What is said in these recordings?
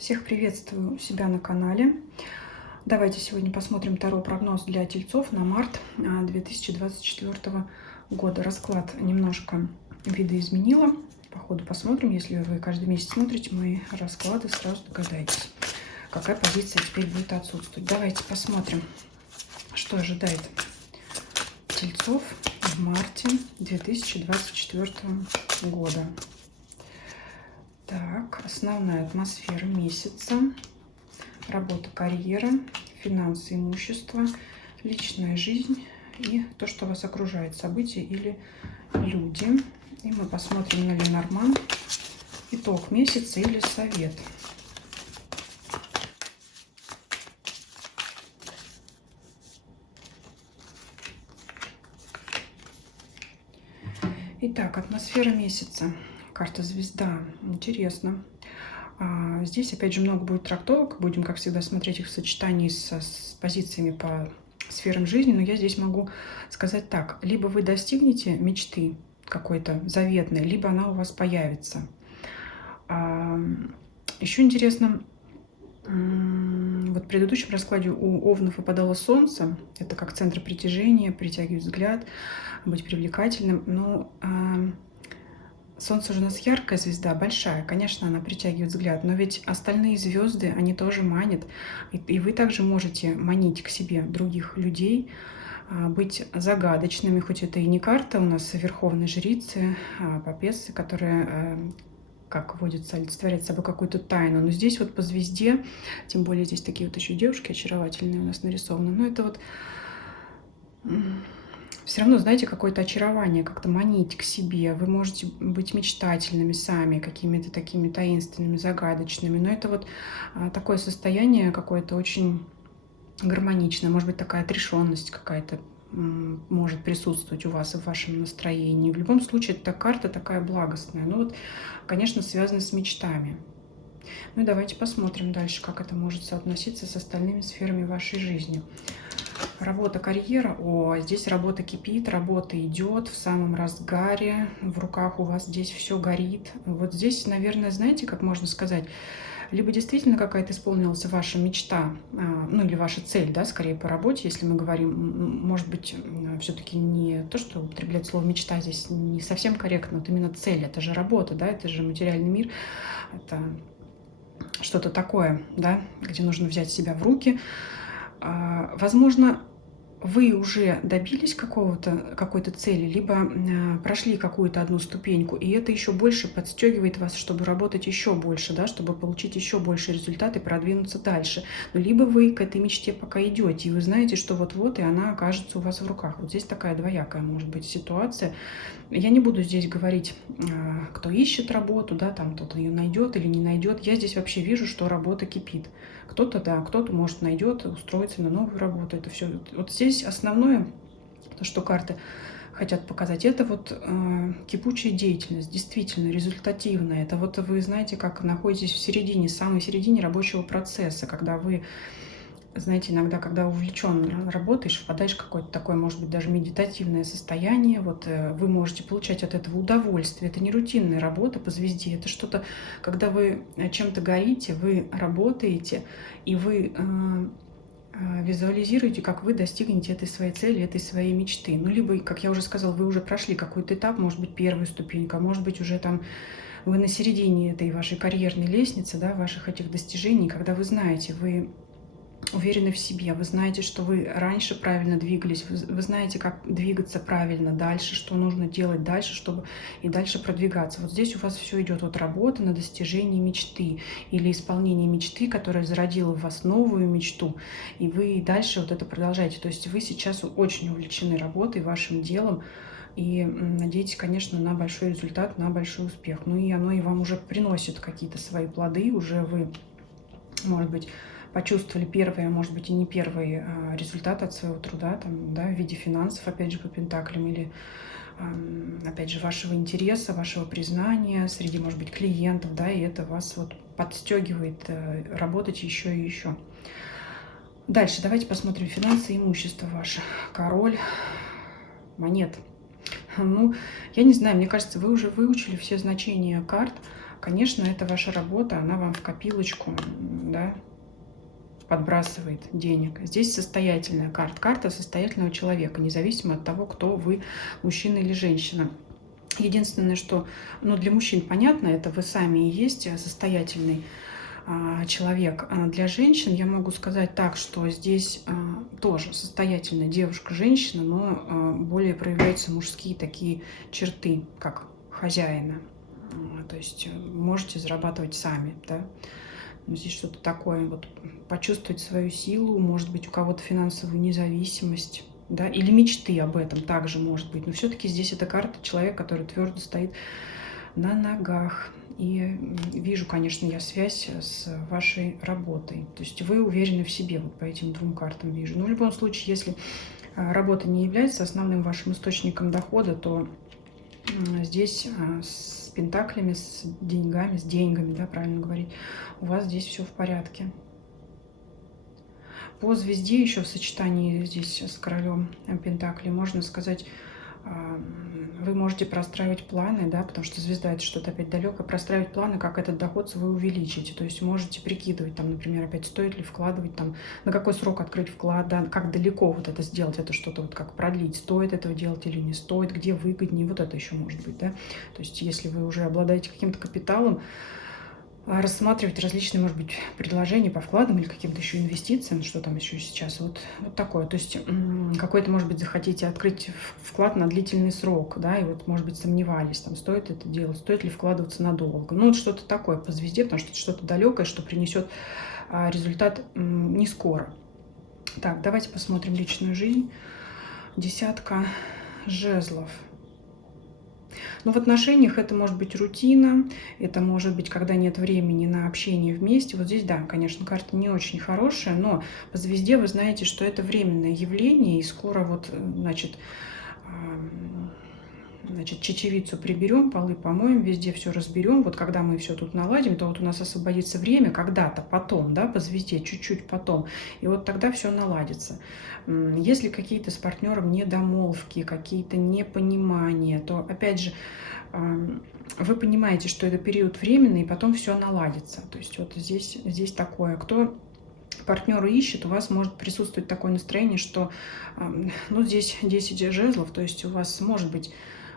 Всех приветствую у себя на канале. Давайте сегодня посмотрим таро-прогноз для тельцов на март 2024 года. Расклад немножко видоизменила. По ходу посмотрим. Если вы каждый месяц смотрите мои расклады, сразу догадаетесь, какая позиция теперь будет отсутствовать. Давайте посмотрим, что ожидает тельцов в марте 2024 года. Так, основная атмосфера месяца. Работа, карьера, финансы, имущество, личная жизнь и то, что вас окружает, события или люди. И мы посмотрим на Ленорман. Итог месяца или совет. Итак, атмосфера месяца. Карта звезда. Интересно. Здесь, опять же, много будет трактовок. Будем, как всегда, смотреть их в сочетании с позициями по сферам жизни. Но я здесь могу сказать так. Либо вы достигнете мечты какой-то заветной, либо она у вас появится. Еще интересно, вот в предыдущем раскладе у Овнов выпадало Солнце. Это как центр притяжения, притягивать взгляд, быть привлекательным. Но Солнце же у нас яркая звезда, большая. Конечно, она притягивает взгляд. Но ведь остальные звезды, они тоже манят. И вы также можете манить к себе других людей, быть загадочными. Хоть это и не карта у нас верховной жрицы, попесцы, которая, как водится, олицетворяет собой какую-то тайну. Но здесь вот по звезде, тем более здесь такие вот еще девушки очаровательные у нас нарисованы. Но это вот все равно, знаете, какое-то очарование, как-то манить к себе. Вы можете быть мечтательными сами, какими-то такими таинственными, загадочными. Но это вот такое состояние какое-то очень гармоничное. Может быть, такая отрешенность какая-то может присутствовать у вас и в вашем настроении. В любом случае, эта карта такая благостная. Ну вот, конечно, связана с мечтами. Ну и давайте посмотрим дальше, как это может соотноситься с остальными сферами вашей жизни. Работа, карьера. Здесь работа кипит, работа идет в самом разгаре. В руках у вас здесь все горит. Вот здесь, наверное, знаете, как можно сказать, либо действительно какая-то исполнилась ваша мечта, ну или ваша цель, да, скорее по работе, если мы говорим, может быть, все-таки не то, что употреблять слово мечта здесь не совсем корректно, вот именно цель, это же работа, да, это же материальный мир, это что-то такое, да, где нужно взять себя в руки. Возможно, вы уже добились какой-то цели, либо прошли какую-то одну ступеньку, и это еще больше подстегивает вас, чтобы работать еще больше, да, чтобы получить еще больше результат и продвинуться дальше. Но либо вы к этой мечте пока идете, и вы знаете, что вот-вот, и она окажется у вас в руках. Вот здесь такая двоякая может быть ситуация. Я не буду здесь говорить, кто ищет работу, да, там кто-то ее найдет или не найдет. Я здесь вообще вижу, что работа кипит. Кто-то, да, кто-то, может, найдет, устроится на новую работу. Это все. Вот здесь основное, то, что карты хотят показать, это вот кипучая деятельность, действительно результативная. Это вот вы знаете, как находитесь в середине, самой середине рабочего процесса, когда вы, знаете, иногда, когда увлечен работаешь, впадаешь в какое-то такое, может быть, даже медитативное состояние, вот вы можете получать от этого удовольствие. Это не рутинная работа по звезде, это что-то, когда вы чем-то горите, вы работаете, и вы визуализируете, как вы достигнете этой своей цели, этой своей мечты. Ну, либо, как я уже сказала, вы уже прошли какой-то этап, может быть, первую ступеньку, а может быть, уже там вы на середине этой вашей карьерной лестницы, да, ваших этих достижений, когда вы знаете, вы уверены в себе, вы знаете, что вы раньше правильно двигались, вы знаете, как двигаться правильно дальше, что нужно делать дальше, чтобы и дальше продвигаться. Вот здесь у вас все идет от работы на достижение мечты или исполнение мечты, которая зародила в вас новую мечту, и вы дальше вот это продолжаете. То есть вы сейчас очень увлечены работой, вашим делом, и надеетесь, конечно, на большой результат, на большой успех. Ну и оно и вам уже приносит какие-то свои плоды, уже вы, может быть, почувствовали первые, а может быть и не первый результат от своего труда, там, да, в виде финансов, опять же, по пентаклям, или, опять же, вашего интереса, вашего признания среди, может быть, клиентов, да, и это вас вот подстегивает работать еще и еще. Дальше давайте посмотрим финансы и имущество ваше. Король монет. Ну, я не знаю, мне кажется, вы уже выучили все значения карт. конечно, это ваша работа, она вам в копилочку, да, подбрасывает денег. Здесь состоятельная карта, карта состоятельного человека, независимо от того, кто вы, мужчина или женщина. Единственное, что, ну, для мужчин понятно, это вы сами и есть состоятельный человек. А для женщин я могу сказать так, что здесь тоже состоятельная девушка, женщина, но более проявляются мужские такие черты, как хозяина. То есть можете зарабатывать сами, да. Но здесь что-то такое, вот почувствовать свою силу, может быть, у кого-то финансовую независимость, да, или мечты об этом также может быть. Но все-таки здесь эта карта человека, который твердо стоит на ногах. И вижу, конечно, я связь с вашей работой. То есть вы уверены в себе, вот по этим двум картам вижу. Но в любом случае, если работа не является основным вашим источником дохода, то здесь с пентаклями, с деньгами, да, правильно говорить, у вас здесь все в порядке. По звезде еще в сочетании здесь с королем пентаклей можно сказать, вы можете простраивать планы, да, потому что звезда это что-то опять далекое, простраивать планы, как этот доход свой увеличить. То есть можете прикидывать, там, например, опять стоит ли вкладывать, там, на какой срок открыть вклад, да, как далеко вот это сделать, это что-то вот как продлить, стоит этого делать или не стоит, где выгоднее, вот это еще может быть, да. То есть если вы уже обладаете каким-то капиталом, рассматривать различные, может быть, предложения по вкладам или каким-то еще инвестициям, что там еще сейчас, вот такое. То есть какой-то, может быть, захотите открыть вклад на длительный срок, да, и вот, может быть, сомневались, там, стоит это делать, стоит ли вкладываться надолго. Ну, вот что-то такое по звезде, потому что это что-то далекое, что принесет результат не скоро. Так, давайте посмотрим личную жизнь. Десятка жезлов. Но в отношениях это может быть рутина, это может быть, когда нет времени на общение вместе. Вот здесь, да, конечно, карта не очень хорошая, но по звезде вы знаете, что это временное явление, и скоро вот, значит, чечевицу приберем, полы помоем, везде все разберем. Вот когда мы все тут наладим, то вот у нас освободится время когда-то потом, да, по звезде, чуть-чуть потом. И вот тогда все наладится. Если какие-то с партнером недомолвки, какие-то непонимания, то, опять же, вы понимаете, что это период временный, и потом все наладится. То есть вот здесь такое. Кто партнера ищет, у вас может присутствовать такое настроение, что, ну, здесь 10 жезлов, то есть у вас может быть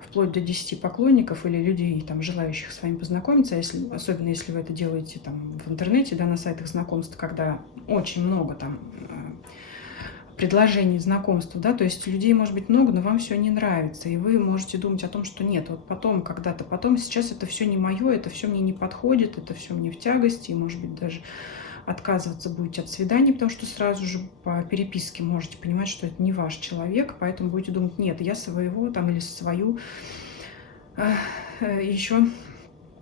вплоть до 10 поклонников или людей, там, желающих с вами познакомиться, особенно если вы это делаете там, в интернете, да, на сайтах знакомств, когда очень много там предложений знакомства, да, то есть людей может быть много, но вам все не нравится, и вы можете думать о том, что нет, вот потом, когда-то потом, сейчас это все не мое, это все мне не подходит, это все мне в тягости, и, может быть, даже отказываться будете от свиданий, потому что сразу же по переписке можете понимать, что это не ваш человек, поэтому будете думать, нет, я своего там или свою еще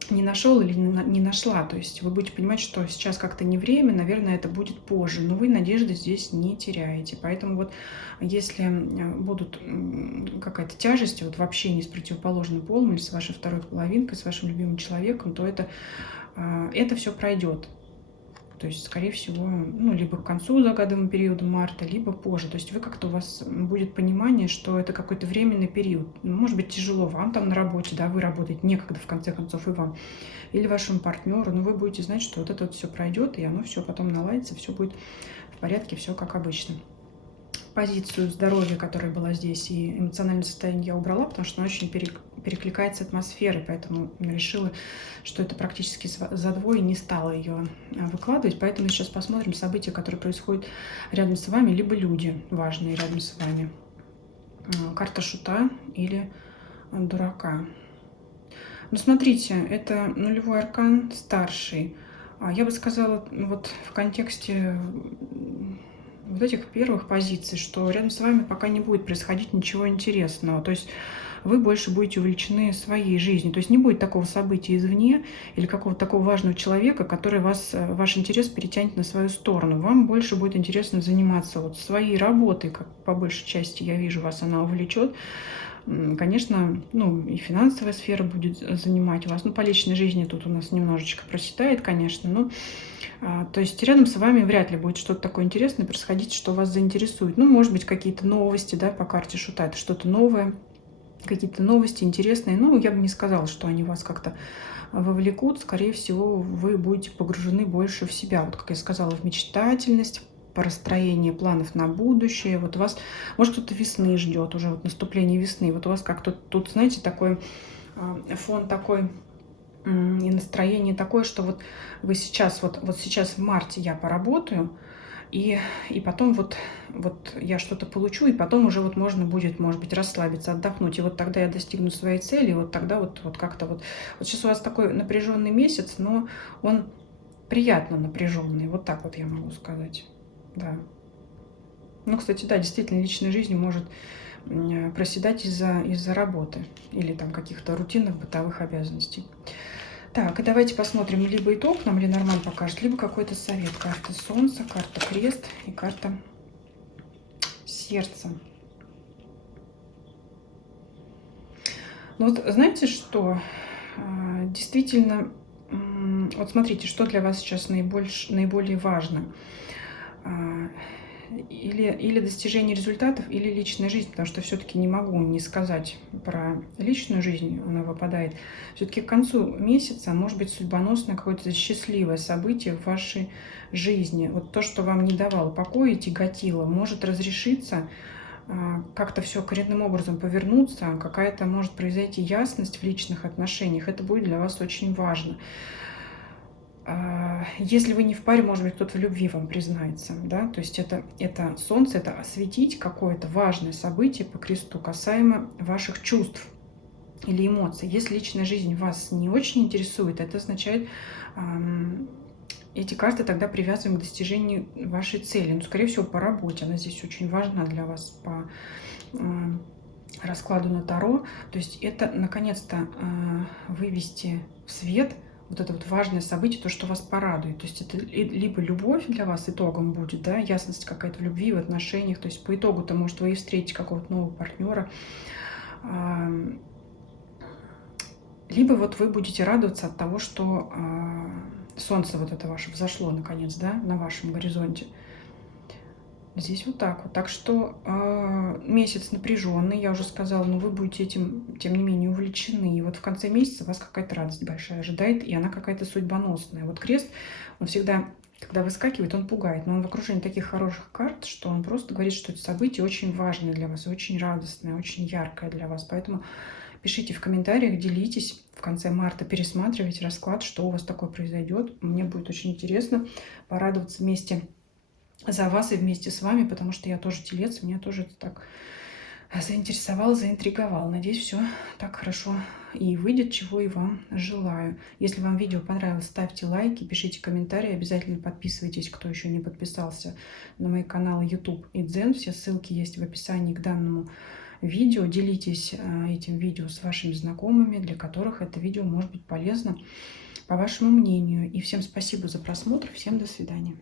не нашел или не нашла. То есть вы будете понимать, что сейчас как-то не время, наверное, это будет позже, но вы надежды здесь не теряете. Поэтому вот если будут какая-то тяжесть вот в общении с противоположным полом или с вашей второй половинкой, с вашим любимым человеком, то это все пройдет. То есть, скорее всего, ну, либо к концу загадываемого периода марта, либо позже. То есть вы как-то, у вас будет понимание, что это какой-то временный период. Может быть, тяжело вам там на работе, да, вы работаете некогда, в конце концов, и вам, или вашему партнеру, но вы будете знать, что вот это вот все пройдет, и оно все потом наладится, все будет в порядке, все как обычно. Позицию здоровья, которая была здесь, и эмоциональное состояние я убрала, потому что она очень перекликается атмосферой, поэтому решила, что это практически за двое, не стала ее выкладывать. Поэтому сейчас посмотрим события, которые происходят рядом с вами, либо люди важные рядом с вами. Карта шута или дурака. Ну, смотрите, это нулевой аркан, старший. Я бы сказала, вот в контексте вот этих первых позиций, что рядом с вами пока не будет происходить ничего интересного. То есть вы больше будете увлечены своей жизнью. То есть не будет такого события извне или какого-то такого важного человека, который ваш интерес перетянет на свою сторону. Вам больше будет интересно заниматься вот своей работой, как по большей части, я вижу, вас она увлечет. Конечно, ну, и финансовая сфера будет занимать вас. Ну, по личной жизни тут у нас немножечко проседает, конечно, но то есть рядом с вами вряд ли будет что-то такое интересное происходить, что вас заинтересует. Ну, может быть, какие-то новости, да, по карте шута, это что-то новое, какие-то новости интересные. Ну, я бы не сказала, что они вас как-то вовлекут, скорее всего, вы будете погружены больше в себя. Вот, как я сказала, в мечтательность, по расстроению планов на будущее. Вот у вас, может, кто-то весны ждет, уже вот наступление весны. Вот у вас как-то тут, знаете, такой фон такой и настроение такое, что вот вы сейчас, вот сейчас в марте я поработаю, и потом вот я что-то получу, и потом уже вот можно будет, может быть, расслабиться, отдохнуть. И вот тогда я достигну своей цели, и вот тогда вот как-то вот. Вот сейчас у вас такой напряженный месяц, но он приятно напряженный. Вот так вот я могу сказать. Да. Ну, кстати, да, действительно, личная жизнь может проседать из-за работы или там каких-то рутинных бытовых обязанностей. Так, и давайте посмотрим, либо итог нам Ленорман покажет, либо какой-то совет. Карта Солнца, карта Крест и карта Сердца. Ну вот знаете что? Действительно, вот смотрите, что для вас сейчас наиболее важно. Или достижение результатов, или личная жизнь, потому что все-таки не могу не сказать про личную жизнь, она выпадает. Все-таки к концу месяца может быть судьбоносное какое-то счастливое событие в вашей жизни. Вот то, что вам не давало покоя и тяготило, может разрешиться, как-то все коренным образом повернуться, какая-то может произойти ясность в личных отношениях. Это будет для вас очень важно. Если вы не в паре, может быть, кто-то в любви вам признается, да, то есть это солнце, это осветить какое-то важное событие по кресту касаемо ваших чувств или эмоций. Если личная жизнь вас не очень интересует, это означает, эти карты тогда привязываем к достижению вашей цели. Ну, скорее всего, по работе. Она здесь очень важна для вас по раскладу на Таро. То есть это, наконец-то, вывести в свет вот это вот важное событие, то, что вас порадует. То есть это либо любовь для вас итогом будет, да, ясность какая-то в любви, в отношениях. То есть по итогу-то, может, вы и встретите какого-то нового партнера. Либо вот вы будете радоваться от того, что солнце вот это ваше взошло, наконец, да, на вашем горизонте. Здесь вот так вот. Так что месяц напряженный, я уже сказала, но вы будете этим, тем не менее, увлечены. И вот в конце месяца вас какая-то радость большая ожидает, и она какая-то судьбоносная. Вот крест, он всегда, когда выскакивает, он пугает. Но он в окружении таких хороших карт, что он просто говорит, что это событие очень важное для вас, очень радостное, очень яркое для вас. Поэтому пишите в комментариях, делитесь. В конце марта пересматривайте расклад, что у вас такое произойдет. Мне будет очень интересно порадоваться вместе за вас и вместе с вами, потому что я тоже телец, меня тоже это так заинтересовал, заинтриговал. Надеюсь, все так хорошо и выйдет, чего и вам желаю. Если вам видео понравилось, ставьте лайки, пишите комментарии, обязательно подписывайтесь, кто еще не подписался, на мои каналы YouTube и Дзен. Все ссылки есть в описании к данному видео. Делитесь этим видео с вашими знакомыми, для которых это видео может быть полезно, по вашему мнению. И всем спасибо за просмотр. Всем до свидания.